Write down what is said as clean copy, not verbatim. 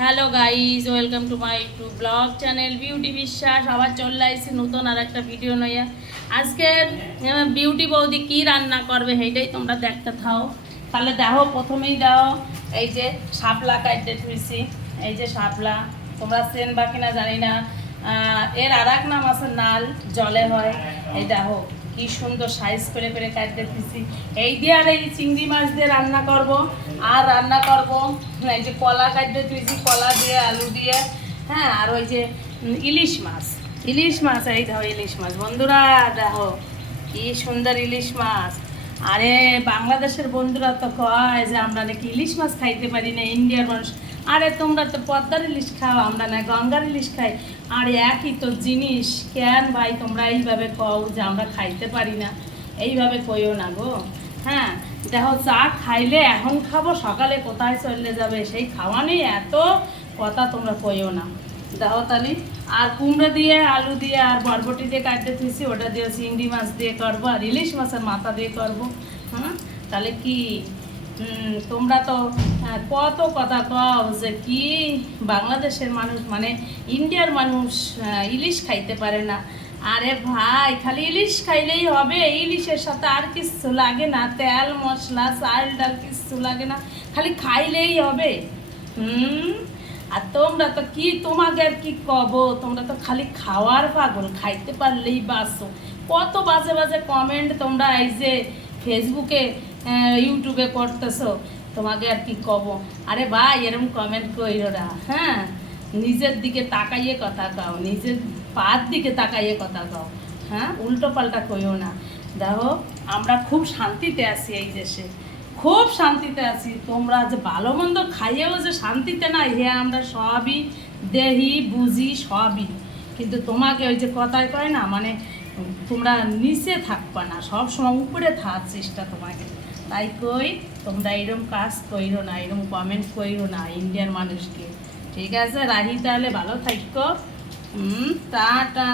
Hello guys, welcome to my YouTube blog channel beauty বিশ্বাস। আবার চলে আসছি নতুন আর একটা ভিডিও নইয়া। আজকের বিউটি বৌদি কি রান্না করবে সেইটাই তোমরা দেখতে থাও। তাহলে দেখো, প্রথমেই দাও এই যে শাপলা কাটতে থুইছি। এই যে শাপলা, তোমরা চেন বা কিনা জানি না, এর আর এক নাম আছে নাল, জলে হয়। এই দেখো কি সুন্দর সাইজ করে করে কাটতে দিছি। এই দিয়ে আর এই চিংড়ি মাছ দিয়ে রান্না করব। আর রান্না করব এই যে কলা কাটতে দিয়েছি, কলা দিয়ে আলু দিয়ে। হ্যাঁ, আর ওই যে ইলিশ মাছ, ইলিশ মাছ। এই দেখো ইলিশ মাছ বন্ধুরা, দেখো কি সুন্দর ইলিশ মাছ। আরে বাংলাদেশের বন্ধুরা তো কয় যে আমরা নাকি ইলিশ মাছ খাইতে পারি না, ইন্ডিয়ার মানুষ। আরে তোমরা তো পদ্মার ইলিশ খাও, আমরা না গঙ্গার ইলিশ খাই। আর একই তো জিনিস, কেন ভাই তোমরা এইভাবে কও যে আমরা খাইতে পারি না? এইভাবে কইও না গো। হ্যাঁ, দেখো চা খাইলে এখন খাবো, সকালে কোথায় চলে যাবে, সেই খাওয়া নেই, এত কথা তোমরা কইও না। দেখো তাহলে, আর কুমড়ো দিয়ে আলু দিয়ে আর বরবটি দিয়ে কাটতে থুইছি, ওটা দিয়ে চিংড়ি মাছ দিয়ে করবো, আর ইলিশ মাছের মাথা দিয়ে করবো। হ্যাঁ, তাহলে কি তোমরা তো কত কথা কও যে কি বাংলাদেশের মানুষ মানে ইন্ডিয়ার মানুষ ইলিশ খাইতে পারে না। আরে ভাই, খালি ইলিশ খাইলেই হবে? ইলিশের সাথে আর কিছু লাগে না, তেল মশলা চাল ডাল কিছু লাগে না, খালি খাইলেই হবে। আর তোমরা তো কি, তোমাকে আর কি কব, তোমরা তো খালি খাওয়ার পাগল, খাইতে পারলেই বাসো। কত বাজে বাজে কমেন্ট তোমরা এই যে ফেসবুকে ইউটিউবে করতেছো, তোমাকে আর কি কব। আরে ভাই, এরকম কমেন্ট কইরো না। হ্যাঁ, নিজের দিকে তাকাইয়ে কথা কও, নিজের পার দিকে তাকাইয়ে কথা কও। হ্যাঁ, উল্টো পাল্টা কইও না। দেখো, আমরা খুব শান্তিতে আছি এই দেশে, খুব শান্তিতে আছি। তোমরা যে ভালো মন্দ খাইয়েও যে শান্তিতে না, হে আমরা সবই দেহি বুঝি সবই। কিন্তু তোমাকে ওই যে কথায় কয় না, মানে তোমরা নিচে থাকবা না, সব সময় উপরে থাকার চেষ্টা তোমাকে। তাই কই, তোমরা এরকম কাজ কইরো না, এরকম কমেন্ট কইরো না ইন্ডিয়ার মানুষকে। ঠিক আছে রাহি, তাহলে ভালো থাকো। টাটা।